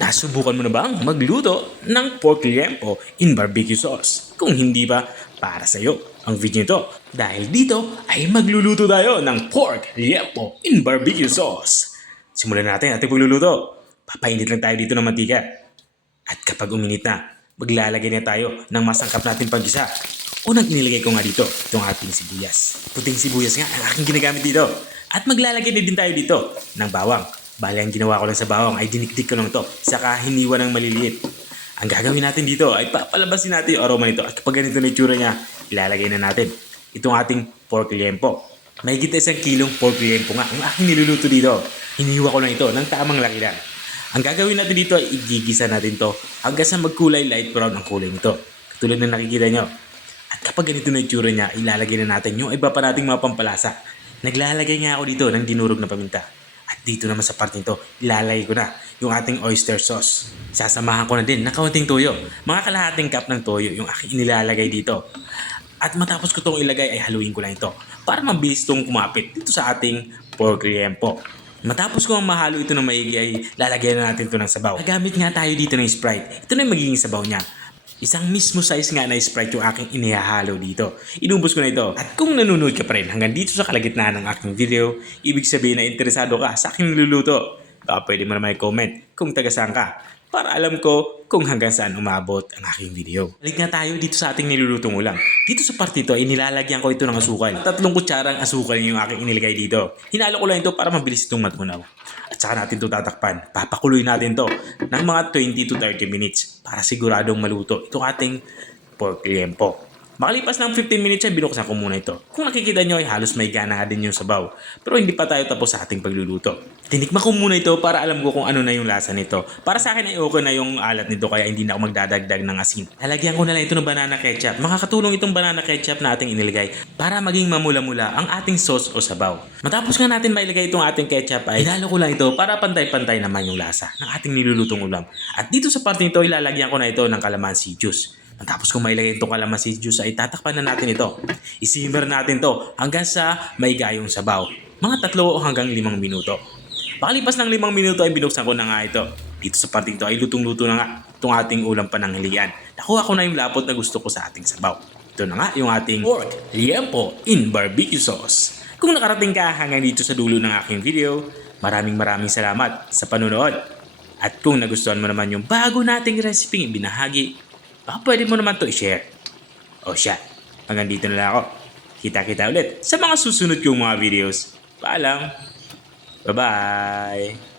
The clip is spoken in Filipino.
Nasubukan mo na bang magluto ng pork liempo in barbecue sauce? Kung hindi pa, para sa iyo ang video nito. Dahil dito ay magluluto tayo ng pork liempo in barbecue sauce. Simulan natin ating pagluluto. Papainit lang tayo dito ng mantika. At kapag uminit na, maglalagay na tayo ng masangkap natin panggisa. Unang inilagay ko nga dito, itong ating sibuyas. Puting sibuyas nga ang aking ginagamit dito. At maglalagay na din tayo dito ng bawang. Bale, ang ginawa ko lang sa bawang ay dinikdik ko lang to, saka hiniwa ng maliliit. Ang gagawin natin dito ay papalabasin natin yung aroma nito. At kapag ganito na itsura niya, ilalagay na natin itong ating pork liempo. Mahigit 1 kilong pork liempo nga ang aking niluluto dito. Hiniwa ko lang ito ng tamang laki lang. Ang gagawin natin dito ay igigisa natin to hanggang sa magkulay light brown ang kulay nito. Katulad ng nakikita nyo. At kapag ganito na itsura niya, ilalagay na natin yung iba pa nating mga pampalasa. Naglalagay nga ako dito ng dinurog na paminta. At dito naman sa part nito, ilalagay ko na yung ating oyster sauce. Sasamahan ko na din ng kaunting toyo. Mga kalahating cup ng toyo yung aking inilalagay dito. At matapos ko itong ilagay ay haluin ko lang ito para mabilis itong kumapit dito sa ating pork liempo. Matapos ko ang mahalo ito ng maigi ay lalagyan na natin ito ng sabaw. Nagamit nga tayo dito ng Sprite. Ito na yung magiging sabaw niya. Isang mismo size nga na Sprite yung aking inihahalo dito. Inubos ko na ito. At kung nanonood ka pa rin hanggang dito sa kalagitnaan ng aking video, ibig sabihin na interesado ka sa aking niluluto. Baka pwede mo naman i-comment kung taga saan ka para alam ko kung hanggang saan umabot ang aking video. Balik nga tayo dito sa ating nilulutong ulam. Dito sa part ito ay nilalagyan ko ito ng asukal. 3 kutsarang asukal yung aking inilagay dito. Hinalo ko lang ito para mabilis itong matunaw. At saka natin ito tatakpan. Papakuloy natin to ng mga 20 to 30 minutes para siguradong maluto itong ating pork liempo. Makalipas ng 15 minutes ay binuksan ko muna ito. Kung nakikita nyo ay halos may gana din yung sabaw. Pero hindi pa tayo tapos sa ating pagluluto. Tinikman ko muna ito para alam ko kung ano na yung lasa nito. Para sa akin ay okay na yung alat nito kaya hindi na ako magdadagdag ng asin. Halagyan ko na lang ito ng banana ketchup. Makakatulong itong banana ketchup na ating iniligay para maging mamula-mula ang ating sauce o sabaw. Matapos nga natin mailagay itong ating ketchup ay hinalo ko lang ito para pantay-pantay naman yung lasa ng ating nilulutong ulam. At dito sa part nito ilalagyan ko na ito ng calamansi juice. Matapos kung mailagay itong calamansi juice ay tatakpan na natin ito. Isimmer natin to hanggang sa may gayong sabaw. Mga 3 o hanggang 5 minuto. Pakalipas ng 5 minuto ay binuksan ko na nga ito. Dito sa parting ito ay lutong-luto na nga itong ating ulam pananghalian. Nakuha ko na yung lapot na gusto ko sa ating sabaw. Ito na nga yung ating pork liempo in barbecue sauce. Kung nakarating ka hanggang dito sa dulo ng aking video, maraming salamat sa panonood. At kung nagustuhan mo naman yung bago nating recipe ibinahagi, pwede mo naman to i-share. O siya, hanggang dito na lang ako. Kita-kita ulit sa mga susunod kong mga videos. Paalam! Bye-bye!